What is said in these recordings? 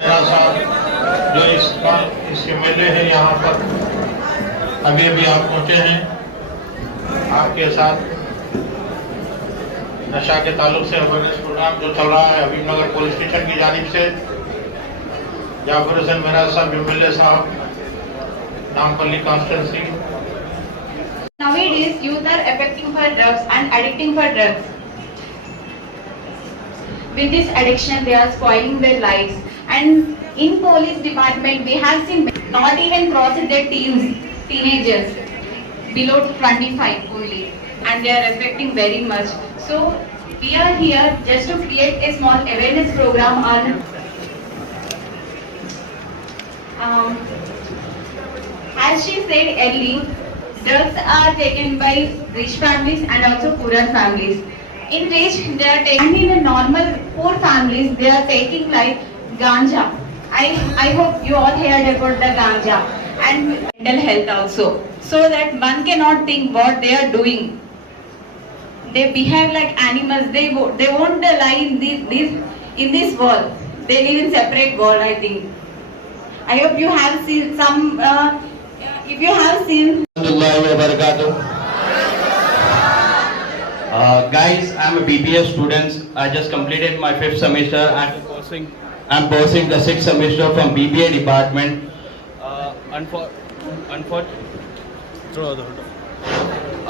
मेरा साहब जो इस एमएलए है यहाँ पर अभी अभी आप पहुँचे हैं, आपके साथ नशा के ताल्लुक से अवेयरनेस प्रोग्राम जो चल रहा है हबीबनगर पुलिस स्टेशन की जानिब से जाफर हुसैन मेरा साहब एमएलए साहब Nampally constituency. Nowadays, youth are affecting for drugs and addicting for drugs. With this addiction, they are spoiling their lives. And in police department, we have seen not even crossing their teens, teenagers, below 25 only, and they are affecting very much. So we are here just to create a small awareness program on. As she said earlier, drugs are taken by rich families and also poorer families. In rich, they are taking, and in a normal poor families, they are taking like ganja. I hope you all heard about the ganja and mental health also. So that one cannot think what they are doing. They behave like animals. They won't lie in this world. They live in separate world. I think. I hope you have seen some. If you have seen. Guys, I'm a BBA student. I just completed my 5th semester and I'm pursuing the 6th semester from BBA department.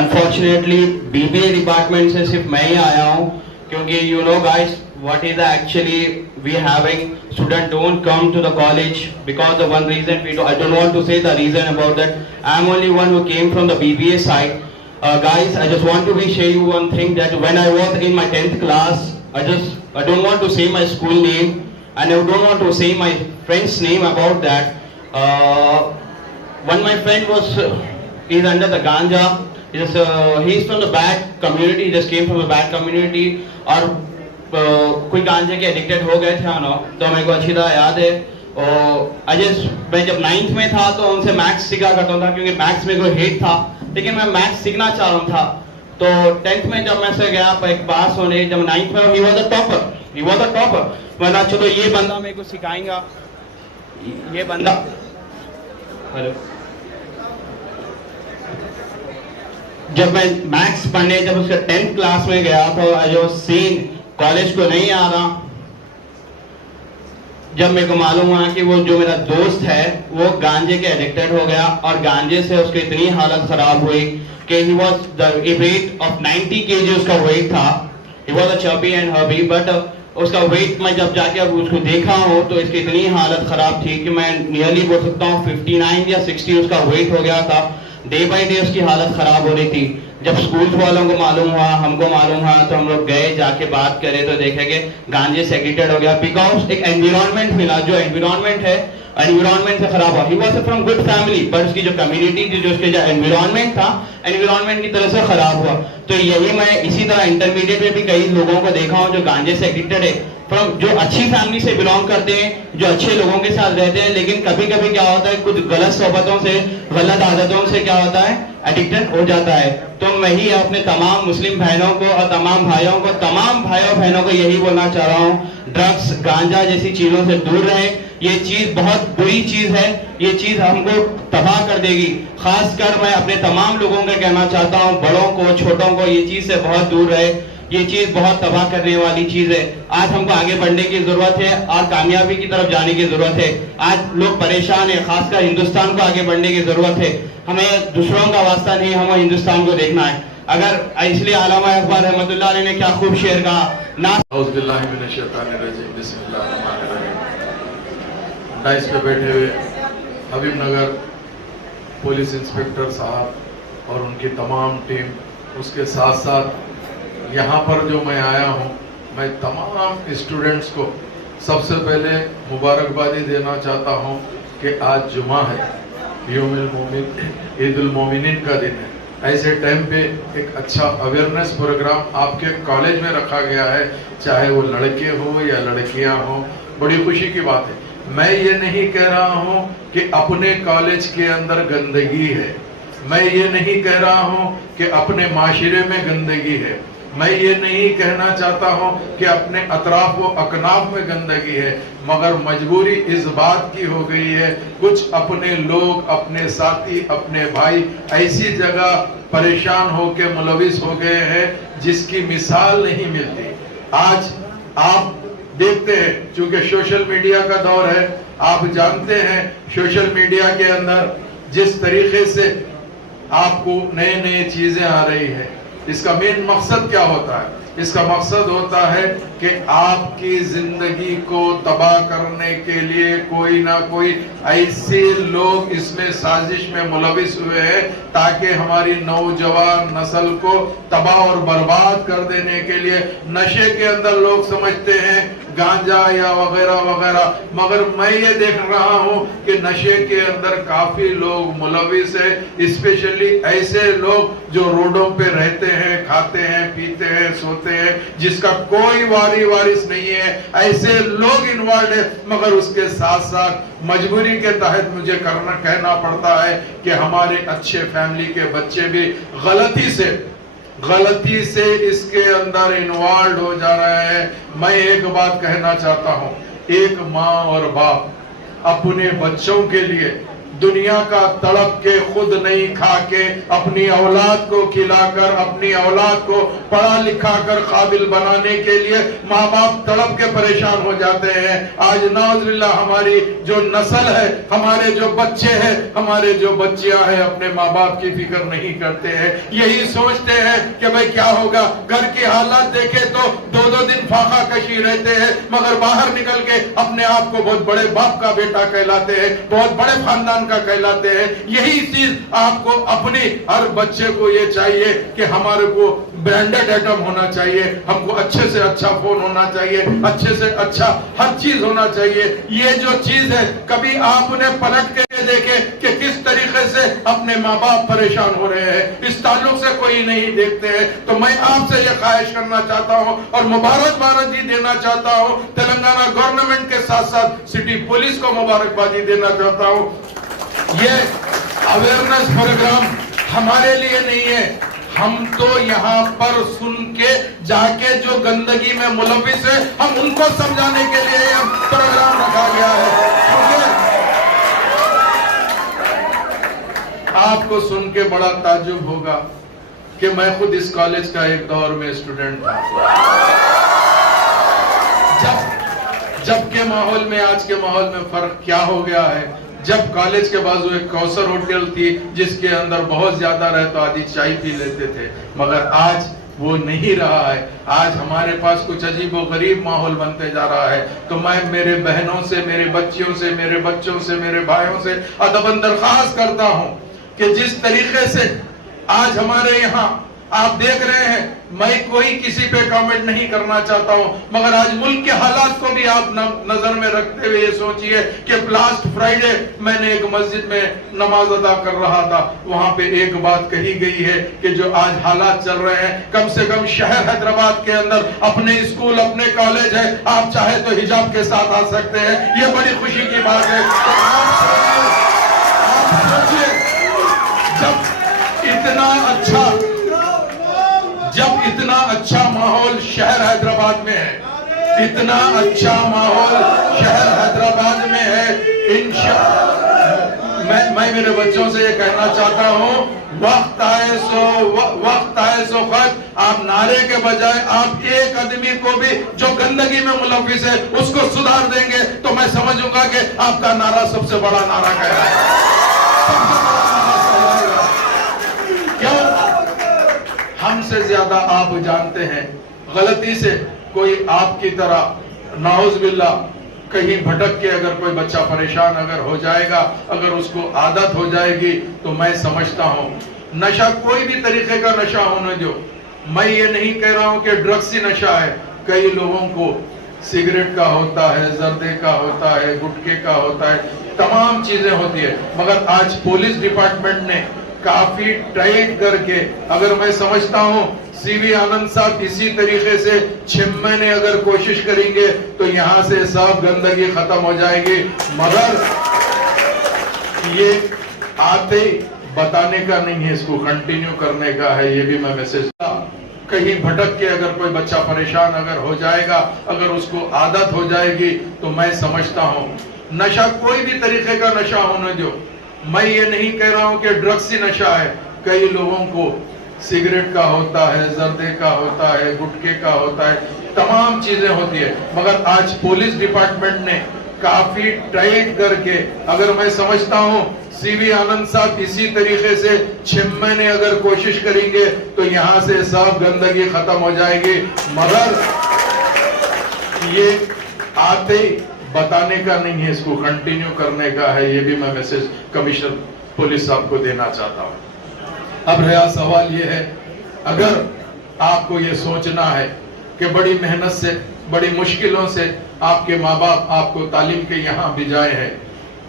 Unfortunately, BBA department से सिर्फ मैं ही आया हूँ क्योंकि you know guys what is the actually we having student don't come to the college because of one reason I don't want to say the reason about that. I'm only one who came from the BBA side. Guys, I just want to share you one thing that when I was in my 10th class, I don't want to say my school name and I don't want to say my friend's name about that. One my friend is under the ganja. He's from the bad community. He just came from a bad community और कोई गांजे के addicted हो गए थे ना, तो मेरे को अच्छी तरह याद है। और मैं जब 9th में था तो उनसे मैथ्स सीखा करता था क्योंकि मैथ्स में कोई हेट था, लेकिन मैं मैथ्स सीखना चाह रहा था। तो 10th में जब मैं से गया एक पास होने, जब 9th में ही वॉज अ टॉपर। वरना चलो ये बंदा मेरे को सिखाएगा, ये बंदा जब मैं मैथ्स पढ़ने जब उसके 10th क्लास में गया तो जो सीन कॉलेज को नहीं आ रहा, जब मेरे को मालूम हुआ कि वो जो मेरा दोस्त है वो गांजे के एडिक्टेड हो गया और गांजे से उसकी इतनी हालत खराब हुई कि he was the weight of 90 kg उसका वेट था। he was a chubby and heavy but उसका वेट मैं जब जाके अब उसको देखा हूँ तो इसकी इतनी हालत खराब थी कि मैं नियरली बोल सकता हूँ 59 या 60 उसका वेट हो गया था। डे बाई डे उसकी हालत खराब हो रही थी। जब स्कूल वालों को मालूम हुआ, हमको मालूम हुआ, तो हम लोग गए, जाके बात करे तो देखे कि गांजे से एडिक्टेड हो गया बिकॉज एक एनवायरनमेंट मिला, जो एनवायरनमेंट है एनवायरनमेंट से खराब हुआ। He was from good family पर उसकी जो कम्युनिटी थी, जो उसके जो एनवायरनमेंट था, एनवायरनमेंट की तरह से खराब हुआ। तो यही मैं इसी तरह इंटरमीडिएट में भी कई लोगों को देखा हूँ जो गांजे से एडिक्टेड है, फ्रॉम जो अच्छी फैमिली से बिलोंग करते हैं, जो अच्छे लोगों के साथ रहते हैं, लेकिन कभी कभी क्या होता है कुछ गलत सोबतों से, गलत आदतों से क्या होता है एडिक्टेड हो जाता है। तो मैं ही अपने तमाम मुस्लिम बहनों को और तमाम भाइयों को, तमाम भाइयों बहनों को यही बोलना चाह रहा हूँ, ड्रग्स गांजा जैसी चीजों से दूर रहे। ये चीज बहुत बुरी चीज है, ये चीज हमको तबाह कर देगी। खासकर मैं अपने तमाम लोगों को कहना चाहता हूँ, बड़ों को छोटों को, ये चीज से बहुत दूर रहे। ये चीज बहुत तबाह करने वाली चीज है। आज हमको आगे बढ़ने की जरूरत है और कामयाबी की तरफ जाने की जरूरत है। आज लोग परेशान है, खासकर हिंदुस्तान को आगे बढ़ने की जरूरत है। हमें दूसरों का वास्ता नहीं, हमें हिंदुस्तान को देखना है। अगर इसलिए आलमा इकबाल रहमतुल्लाह अलैह ने क्या खूब शेर कहा ना, डाइस पे बैठे हुए हबीबनगर पुलिस इंस्पेक्टर साहब और उनकी तमाम टीम, उसके साथ साथ यहाँ पर जो मैं आया हूँ, मैं तमाम स्टूडेंट्स को सबसे पहले मुबारकबादी देना चाहता हूँ कि आज जुमा है, ईद उल मोमिनीन का दिन है। ऐसे टाइम पे एक अच्छा अवेयरनेस प्रोग्राम आपके कॉलेज में रखा गया है, चाहे वो लड़के हो या लड़कियां हो, बड़ी खुशी की बात है। मैं ये नहीं कह रहा हूँ कि अपने कॉलेज के अंदर गंदगी है, मैं ये नहीं कह रहा हूँ कि अपने माशरे में गंदगी है, मैं ये नहीं कहना चाहता हूं कि अपने अतराफ व अकनाफ में गंदगी है, मगर मजबूरी इस बात की हो गई है, कुछ अपने लोग, अपने साथी, अपने भाई ऐसी जगह परेशान होकर मुलविस हो गए हैं जिसकी मिसाल नहीं मिलती। आज आप देखते हैं, चूंकि सोशल मीडिया का दौर है, आप जानते हैं सोशल मीडिया के अंदर जिस तरीके से आपको नए नए चीजें आ रही है, इसका मेन मकसद क्या होता है? इसका मकसद होता है कि आपकी जिंदगी को तबाह करने के लिए कोई ना कोई ऐसे लोग इसमें साजिश में मुलविस हुए हैं ताकि हमारी नौजवान नस्ल को तबाह और बर्बाद कर देने के लिए नशे के अंदर लोग समझते हैं गांजा या वगैरह वगैरह, मगर मैं ये देख रहा हूं कि नशे के अंदर काफी लोग मुलविस है, स्पेशली ऐसे लोग जो रोडों पे रहते हैं, खाते हैं, पीते हैं, सोते हैं, जिसका कोई वारिस नहीं है, ऐसे लोग इन्वॉल्व है। मगर उसके साथ साथ मजबूरी के तहत मुझे कहना पड़ता है कि हमारे अच्छे फैमिली के बच्चे भी गलती से इसके अंदर इन्वॉल्व हो जा रहे हैं। मैं एक बात कहना चाहता हूं, एक माँ और बाप अपने बच्चों के लिए दुनिया का तड़प के खुद नहीं खा के अपनी औलाद को खिलाकर, अपनी औलाद को पढ़ा लिखा कर काबिल बनाने के लिए माँ बाप तड़प के परेशान हो जाते हैं। आज नाउज़ुबिल्लाह हमारी जो नस्ल है, हमारे जो बच्चे हैं, हमारे जो बच्चियां हैं, अपने माँ बाप की फिक्र नहीं करते हैं। यही सोचते हैं कि भाई क्या होगा, घर की हालात देखे तो 2-2 दिन फाका कशी रहते हैं, मगर बाहर निकल के अपने आप को बहुत बड़े बाप का बेटा कहलाते हैं, बहुत बड़े खानदान कहलाते हैं। यही चीज आपको अपने हर बच्चे को ये चाहिए कि हमारे को ब्रांडेड आइटम होना चाहिए, हमको अच्छे से अच्छा फोन होना चाहिए, अच्छे से अच्छा हर चीज होना चाहिए। ये जो चीज है, कभी आपने पलट के देखे कि किस तरीके से अपने माँ बाप परेशान हो रहे हैं, इस ताल्लुक से कोई नहीं देखते हैं। तो मैं आपसे ये ख्वाहिश करना चाहता हूँ और मुबारकबादी देना चाहता हूँ, तेलंगाना गवर्नमेंट के साथ साथ सिटी पुलिस को मुबारकबादी देना चाहता हूँ। ये अवेयरनेस प्रोग्राम हमारे लिए नहीं है, हम तो यहाँ पर सुन के जाके जो गंदगी में मुलविस है, हम उनको समझाने के लिए यह प्रोग्राम रखा गया है। आपको सुन के बड़ा ताज्जुब होगा कि मैं खुद इस कॉलेज का एक दौर में स्टूडेंट था। जब के माहौल में आज के माहौल में फर्क क्या हो गया है। जब कॉलेज के बाजू एक कौसर होटल थी जिसके अंदर बहुत ज्यादा रहे तो आधी चाय पी लेते थे, मगर आज वो नहीं रहा है। आज हमारे पास कुछ अजीब व गरीब माहौल बनते जा रहा है। तो मैं मेरे बहनों से, मेरे बच्चियों से, मेरे बच्चों से, मेरे भाइयों से अदबन दरख्वास्त करता हूं कि जिस तरीके से आज हमारे यहाँ आप देख रहे हैं, मैं कोई किसी पे कमेंट नहीं करना चाहता हूं, मगर आज मुल्क के हालात को भी आप नजर में रखते हुए ये सोचिए कि लास्ट फ्राइडे मैंने एक मस्जिद में नमाज अदा कर रहा था, वहां पे एक बात कही गई है कि जो आज हालात चल रहे हैं, कम से कम शहर हैदराबाद के अंदर अपने स्कूल, अपने कॉलेज है, आप चाहे तो हिजाब के साथ आ सकते हैं, ये बड़ी खुशी की बात है। तो आप सोचिए, जब इतना अच्छा माहौल शहर हैदराबाद में है, इतना अच्छा माहौल शहर हैदराबाद में है, मैं मेरे बच्चों से ये कहना चाहता हूँ, वक्त आए सो खत, आप नारे के बजाय आप एक आदमी को भी जो गंदगी में मुलविस है उसको सुधार देंगे तो मैं समझूंगा कि आपका नारा सबसे बड़ा नारा कहलाएगा। क्यों? हमसे ज्यादा आप जानते हैं, गलती से कोई आपकी तरह नाउज़ुबिल्लाह कहीं भटक के अगर कोई बच्चा परेशान अगर हो जाएगा, अगर उसको आदत हो जाएगी, तो मैं समझता हूं नशा कोई भी तरीके का नशा होने दो। मैं ये नहीं कह रहा हूं कि ड्रग्स ही नशा है, कई लोगों को सिगरेट का होता है, जर्दे का होता है, गुटखे का होता है, तमाम चीजें होती है। मगर आज पुलिस डिपार्टमेंट ने काफी टाइट करके, अगर मैं समझता हूं सीवी आनंद साहब इसी तरीके से 6 महीने अगर कोशिश करेंगे तो यहां से सब गंदगी खत्म हो जाएगी। मगर ये आते बताने का नहीं है, इसको कंटिन्यू करने का है। ये भी मैं मैसेज कहीं भटक के अगर कोई बच्चा परेशान अगर हो जाएगा, अगर उसको आदत हो जाएगी, तो मैं समझता हूँ नशा कोई भी तरीके का नशा होने दो। मैं ये नहीं कह रहा हूँ कि ड्रग्स ही नशा है। कई लोगों को सिगरेट का होता है, जर्दे का होता है, गुटखे का होता है, तमाम चीजें होती है। मगर आज पुलिस डिपार्टमेंट ने काफी टाइट करके, अगर मैं समझता हूँ सीवी आनंद साहब इसी तरीके से 6 महीने अगर कोशिश करेंगे तो यहाँ से सब गंदगी खत्म हो जाएगी। मगर ये आते ही बताने का नहीं है, इसको कंटिन्यू करने का है। ये भी मैं मैसेज कमिश्नर पुलिस साहब को देना चाहता हूँ। अब रहा सवाल ये है, अगर आपको ये सोचना है कि बड़ी मेहनत से, बड़ी मुश्किलों से आपके माँ बाप आपको तालीम के यहाँ भिजाए हैं,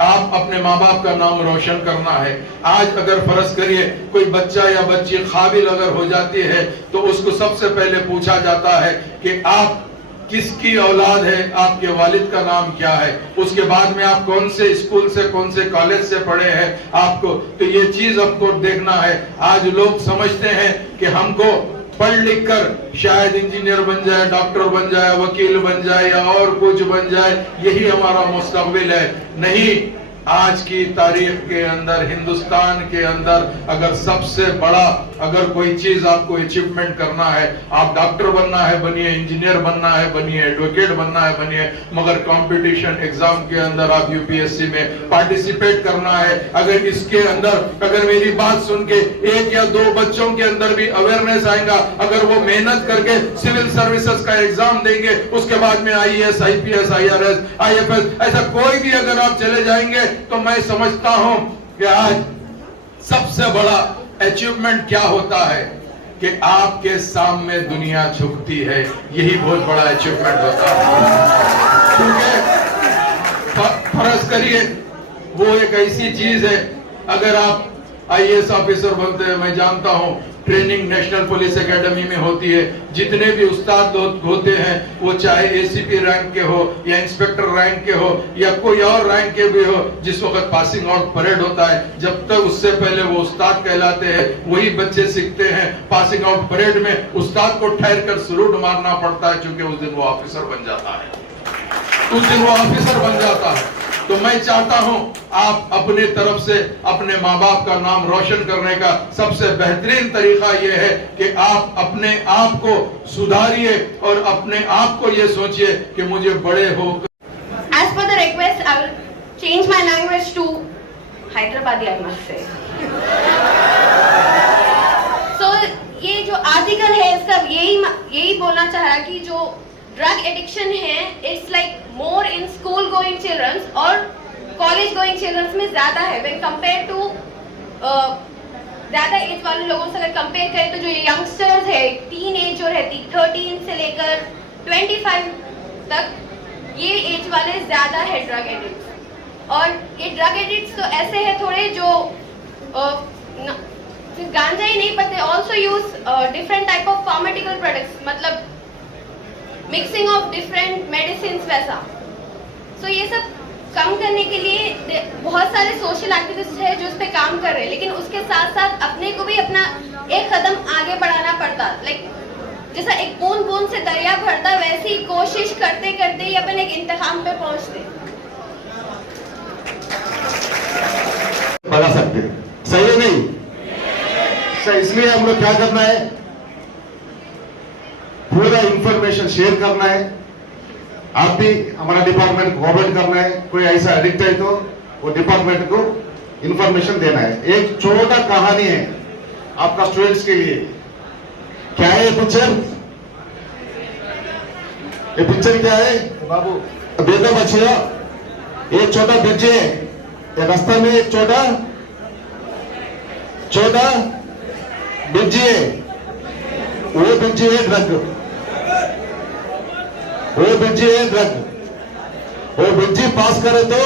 आप अपने माँ बाप का नाम रोशन करना है। आज अगर फर्ज करिए कोई बच्चा या बच्ची काबिल अगर हो जाती है तो उसको सबसे पहले पूछा जाता है कि आप किसकी औलाद है, आपके वालिद का नाम क्या है, उसके बाद में आप कौन से स्कूल से, कौन से कॉलेज से पढ़े हैं आपको, तो ये चीज हमको देखना है। आज लोग समझते हैं कि हमको पढ़ लिख कर शायद इंजीनियर बन जाए, डॉक्टर बन जाए, वकील बन जाए या और कुछ बन जाए, यही हमारा मुस्तकबिल है। नहीं, आज की तारीख के अंदर, हिंदुस्तान के अंदर अगर सबसे बड़ा अगर कोई चीज आपको अचीवमेंट करना है, आप डॉक्टर बनना है बनिए, इंजीनियर बनना है बनिए, एडवोकेट बनना है बनिए, मगर कंपटीशन एग्जाम के अंदर आप यूपीएससी में पार्टिसिपेट करना है। अगर इसके अंदर अगर मेरी बात सुन के 1 या 2 बच्चों के अंदर भी अवेयरनेस आएगा, अगर वो मेहनत करके सिविल सर्विसेज का एग्जाम देंगे, उसके बाद में आईएएस, आईपीएस, आईआरएस, आईएफएस, ऐसा कोई भी अगर आप चले जाएंगे तो मैं समझता हूं कि आज सबसे बड़ा अचीवमेंट क्या होता है कि आपके सामने दुनिया झुकती है, यही बहुत बड़ा अचीवमेंट होता है। क्योंकि फर्ज करिए वो एक ऐसी चीज है, अगर आप आईएएस ऑफिसर बनते हैं, मैं जानता हूं ट्रेनिंग नेशनल पुलिस एकेडमी में होती है, जितने भी उस्ताद होते हैं वो चाहे एसीपी रैंक के हो या इंस्पेक्टर रैंक के हो या कोई और रैंक के भी हो, जिस वक्त पासिंग आउट परेड होता है, जब तक उससे पहले वो उस्ताद कहलाते हैं, वही बच्चे सीखते हैं। पासिंग आउट परेड में उस्ताद को ठहर कर सलूट मारना पड़ता है, क्योंकि उस दिन वो ऑफिसर बन जाता है, उस दिन वो ऑफिसर बन जाता है। तो मैं चाहता हूं आप अपने तरफ से अपने माँ बाप का नाम रोशन करने का सबसे बेहतरीन तरीका यह है कि आप अपने आप को सुधारिए और अपने आप को ये सोचिए कि मुझे बड़े हो। As per the request, I will change my language to Hyderabadi, I must say. So ये जो आर्टिकल है इसका यही बोलना चाह रहा कि जो ड्रग एडिक्शन है, it's like more in school going childrens और कॉलेज गोइंग चिल्ड्रंस में ज्यादा है व्हेन कंपेयर टू ज्यादा एज वाले लोगों से अगर कंपेयर करें तो जो यंगस्टर्स है, टीन एज जो रहती 13 से लेकर 25 तक, ये एज वाले ज्यादा है ड्रग एडिक्ट्स। और ये ड्रग एडिक्ट्स तो ऐसे है थोड़े जो गांजा ही नहीं पते, also use different type of pharmaceutical products, मतलब मिक्सिंग ऑफ डिफरेंट मेडिसिन वैसा। सो ये सब कम करने के लिए बहुत सारे सोशल एक्टिविस्ट है जो इस पे काम कर रहे हैं, लेकिन उसके साथ साथ अपने को भी अपना एक कदम आगे बढ़ाना पड़ता। लाइक जैसा एक बूंद बूंद से दरिया भरता, वैसे ही कोशिश करते करते ही अपन एक इंतहाम पे पहुंचते। बता सकते सही है नहीं? इसलिए हम लोग क्या करना है, पूरा इंफॉर्मेशन शेयर करना है। आप भी हमारा डिपार्टमेंट कोऑपरेट करना है, कोई ऐसा एडिक्ट है तो वो डिपार्टमेंट को इंफॉर्मेशन देना है। एक छोटा कहानी है आपका स्टूडेंट्स के लिए। क्या है ये पिक्चर? ये पिक्चर क्या है बाबू? देखो बच्चियों, एक छोटा ब्रिज है, रास्ता में एक छोटा ब्रिज है, वो ब्रिज है ड्रग, वो ब्रिज है ड्रग। वो ब्रिज पास करे तो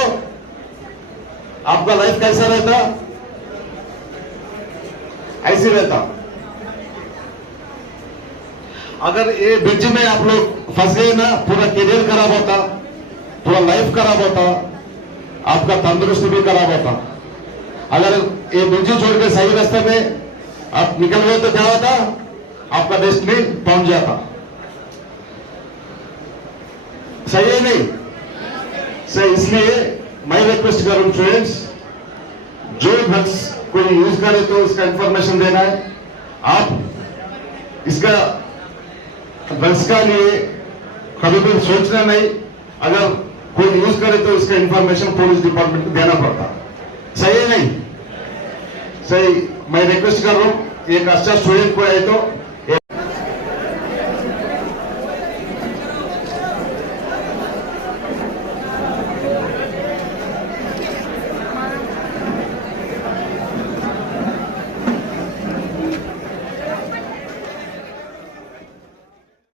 आपका लाइफ कैसा रहता? ऐसे रहता। अगर ये ब्रिज में आप लोग फंस गए ना, पूरा करियर खराब होता, पूरा लाइफ खराब होता, आपका तंदुरुस्ती भी खराब होता। अगर ये ब्रिज छोड़ के सही रास्ते में आप निकल गए तो क्या होता? आपका डेस्टिनी पहुंच जाता। सही है नहीं सही? इसलिए मैं रिक्वेस्ट कर रहा हूं स्टूडेंट्स, जो ड्रग्स कोई यूज करे तो इसका इंफॉर्मेशन देना है। आप इसका ड्रग्स का लिए कभी भी सोचना नहीं, अगर कोई यूज करे तो इसका इंफॉर्मेशन पुलिस डिपार्टमेंट को देना पड़ता। सही है नहीं सही? मैं रिक्वेस्ट कर रहा हूं, एक अच्छा स्टूडेंट को है तो